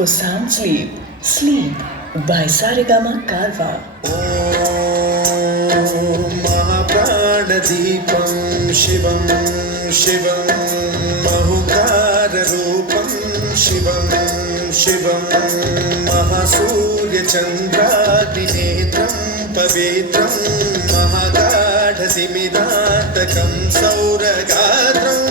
for sound sleep. Sleep by Saregama Karwa. Om Mahapranadipam Shivam Shivam Mahukararupam Shivam Shivam Mahasurya Chandraginetram Pavitram Mahagadhasiminatakam Sauragatram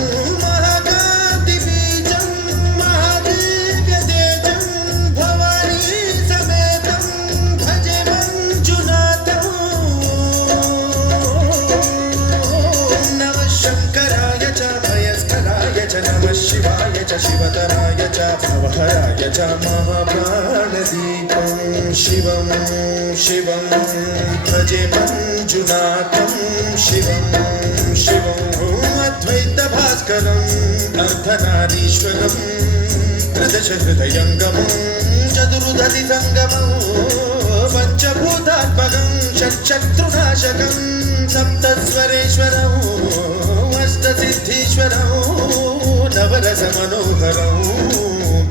शिवाय च शिवतराय च भवहराय च महाप्राणदीपं शिवं शिवं भजे मञ्जुनाथं शिवं शिवं अद्वैतभास्करम् अर्धनारीश्वरं त्रिदशहृदयङ्गमं चतुर्दधिसङ्गमं पञ्चभूतात्मकं षट्शत्रुनाशकं सप्तस्वरेश्वरम् अष्टसिद्धीश्वरं नवरसमनोहरं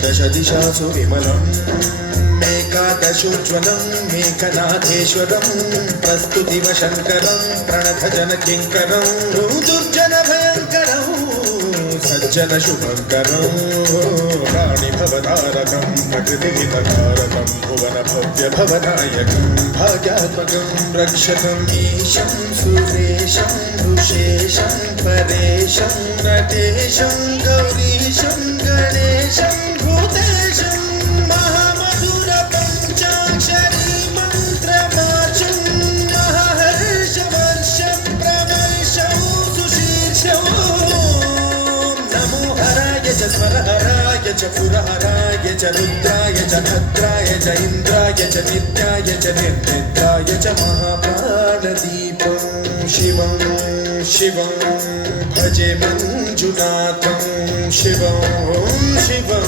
दशदिशासु विमलं मेकादशोज्ज्वलं मेघनाथेश्वरं प्रस्तुतिवशङ्करं प्रणतजनकिङ्करं दुर्जनभयङ्करं सज्जनशुभङ्करं प्राणिभवतारकं प्रकृतिहितकारकं भुवनभव्यभवनायकं भाग्यात्मकं रक्षकम् ईशं सुरेशं ऋषेशं परेशं नटेशं गौरीशं गणेशं भूतेशं महामधुरपञ्चाक्षरी मन्त्रमार्चं महाहर्षवर्षप्रवर्षं सुशीर्षं नमो हराय च स्वरहराय च पुरहराय च रुद्राय च भद्राय च इन्द्राय च नित्याय च निर्निद्राय च महाप्राणदीपं शिवं शिवं भजे मञ्जुनाथं शिवं शिवं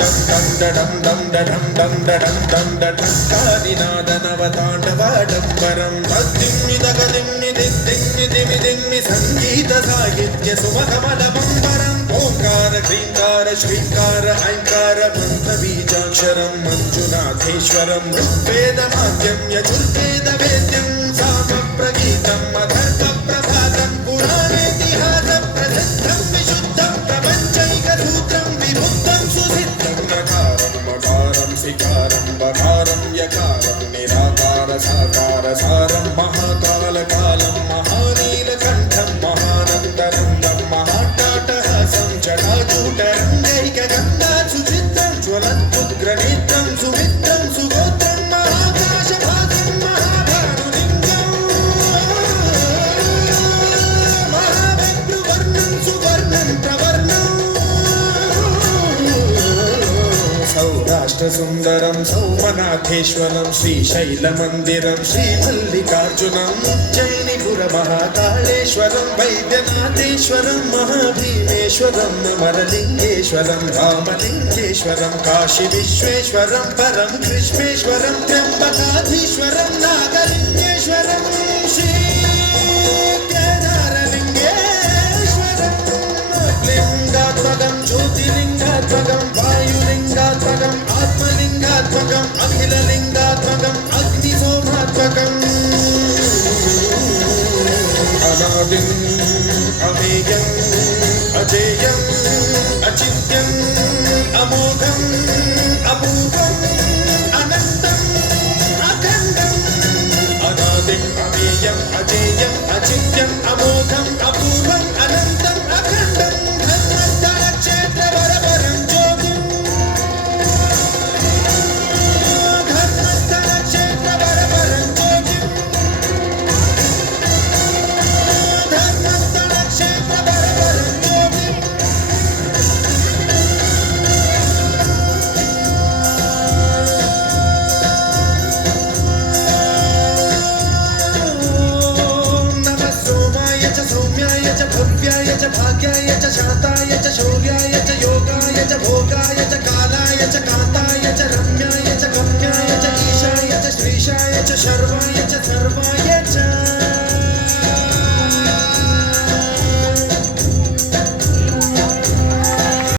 दं दं दं दं दं दं दं दं कारिनादनवताण्डवाडम्बरं तद्दिम्मिदगदिम्मि दिद्दिम्मि दिमि दिम्मि सङ्गीतसाहित्यसुमकमलमम्बरम् ओङ्कार ह्रीङ्कार श्रीङ्कार ऐङ्कार मन्त्रबीजाक्षरं मञ्जुनाथेश्वरं ऋग्वेदमाद्यं यजुर्वेदवेद्यं सामप्रगीतम् अथर्वप्रभातं पुराणेतिहासप्रसिद्धं विशुद्धं प्रपञ्चैकसूत्रं विमुक्तं सुसिद्धं नकारं मकारं सिकारं बकारं यकारं निराकार साकार सारं महाकालकालं महानीलकण्ठं महानन्दनन्दं महाट्टाटहासं जटाजूटरङ्गैकगन्धात् सुचित्रं ज्वलद्भुद्ग्रनेत्रं सुमित्रं सुगोत्रं महाकाशभागं महाभानुलिङ्गं महावक्त्रवर्णं सुवर्णं प्रवर्णं सौराष्ट्रसुन्दरं सौमनाथेश्वरं श्रीशैलमन्दिरं श्रीमल्लिकार्जुनं उज्जयिनीपुरमहाकाळेश्वरं वैद्यनाथेश्वरं महाभीमेश्वरं अमरलिङ्गेश्वरं रामलिङ्गेश्वरं काशीविश्वेश्वरं परं कृष्णेश्वरं त्र्यम्बकाधीश्वरं नागलिङ्गेश्वरं श्रीकेदारलिङ्गेश्वरं लिङ्गात्मकं ज्योतिर्लिङ्गात्मकं वायुलिङ्गात्मकं